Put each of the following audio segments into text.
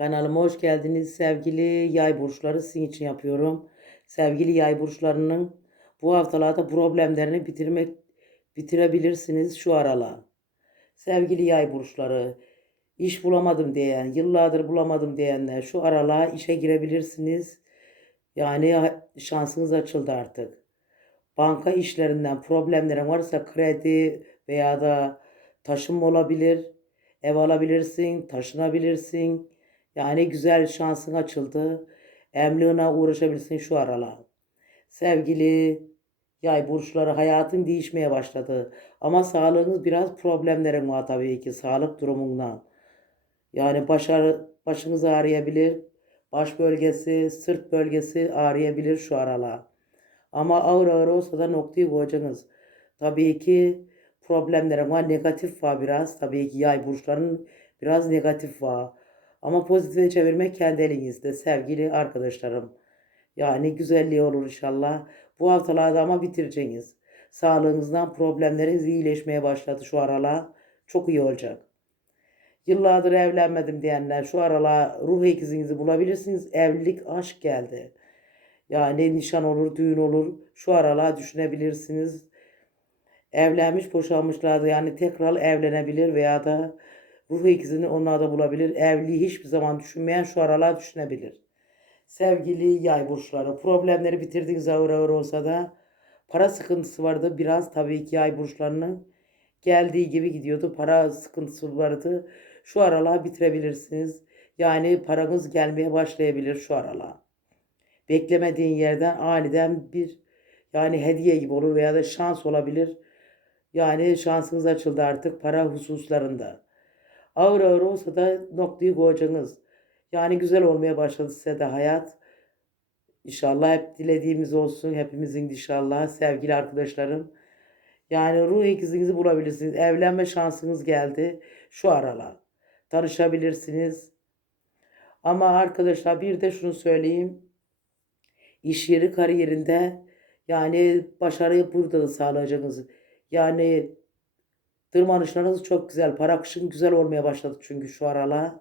Kanalıma hoş geldiniz sevgili yay burçları sizin için yapıyorum. Sevgili yay burçlarının bu haftalarda problemlerini bitirmek bitirebilirsiniz şu aralar. Sevgili yay burçları iş bulamadım diyen, yıllardır bulamadım diyenler şu aralar işe girebilirsiniz. Yani şansınız açıldı artık. Banka işlerinden problemlerin varsa kredi veya da taşınma olabilir. Ev alabilirsin, taşınabilirsin. Yani güzel şansın açıldı. Emlakına uğraşabilirsin şu aralar. Sevgili yay burçları hayatın değişmeye başladı. Ama sağlığınız biraz problemlerin var tabii ki sağlık durumundan. Yani başarı, başınız ağrıyabilir. Baş bölgesi, sırt bölgesi ağrıyabilir şu aralar. Ama ağır ağır olsa da noktayı koyacaksınız. Tabii ki problemlerim var. Negatif var biraz. Tabii ki yay burçlarının biraz negatif var. Ama pozitife çevirmek kendi elinizde sevgili arkadaşlarım. Yani güzelliği olur inşallah. Bu haftalarda ama bitireceğiniz. Sağlığınızdan problemleriniz iyileşmeye başladı şu aralar. Çok iyi olacak. Yıllardır evlenmedim diyenler şu aralar ruh ikizinizi bulabilirsiniz. Evlilik, aşk geldi. Yani nişan olur, düğün olur. Şu aralar düşünebilirsiniz. Evlenmiş, boşanmışlardı. Yani tekrar evlenebilir veya da ruh ikizini onlar da bulabilir. Evliliği hiçbir zaman düşünmeyen şu aralar düşünebilir. Sevgili yay burçları, problemleri bitirdiniz ağır ağır olsa da para sıkıntısı vardı. Biraz tabii ki yay burçlarının geldiği gibi gidiyordu. Para sıkıntısı vardı. Şu aralar bitirebilirsiniz. Yani paranız gelmeye başlayabilir şu aralar beklemediğin yerden aniden bir yani hediye gibi olur veya da şans olabilir. Yani şansınız açıldı artık para hususlarında. Ağır ağır olsa da noktayı koyacaksınız. Yani güzel olmaya başladı size de hayat. İnşallah hep dilediğimiz olsun. Hepimizin inşallah sevgili arkadaşlarım. Yani ruh ikizinizi bulabilirsiniz. Evlenme şansınız geldi şu aralar. Tanışabilirsiniz. Ama arkadaşlar bir de şunu söyleyeyim iş yeri kariyerinde yani başarıyı burada da sağlayacaksınız. Yani tırmanışlarınız çok güzel. Para akışın güzel olmaya başladı çünkü şu aralar.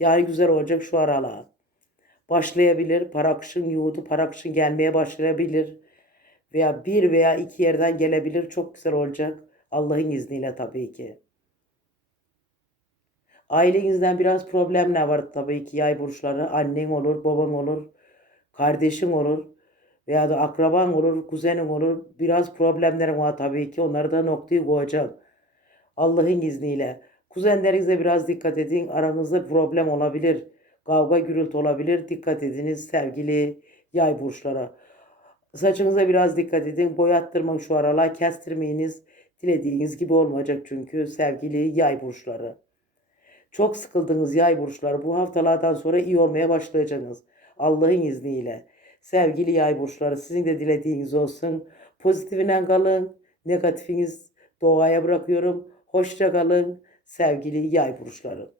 Yani güzel olacak şu aralar. Başlayabilir. Para akışın yoğurdu. Para akışın gelmeye başlayabilir. Veya bir veya iki yerden gelebilir. Çok güzel olacak. Allah'ın izniyle tabii ki. Ailenizden biraz problemler var tabii ki yay burçları. Annen olur, baban olur, kardeşin olur veya da akraban olur, kuzenin olur. Biraz problemlerin var tabii ki. Onları da noktayı koyacağım. Allah'ın izniyle. Kuzenlerinize biraz dikkat edin. Aranızda problem olabilir. Kavga gürültü olabilir. Dikkat ediniz sevgili yay burçlara. Saçınıza biraz dikkat edin. Boyattırmayın şu aralar. Kestirmeyiniz. Dilediğiniz gibi olmayacak çünkü sevgili yay burçları. Çok sıkıldınız yay burçları. Bu haftalardan sonra iyi olmaya başlayacaksınız. Allah'ın izniyle. Sevgili yay burçları sizin de dilediğiniz olsun. Pozitifine kalın. Negatifiniz doğaya bırakıyorum. Hoşça kalın sevgili yay burçları.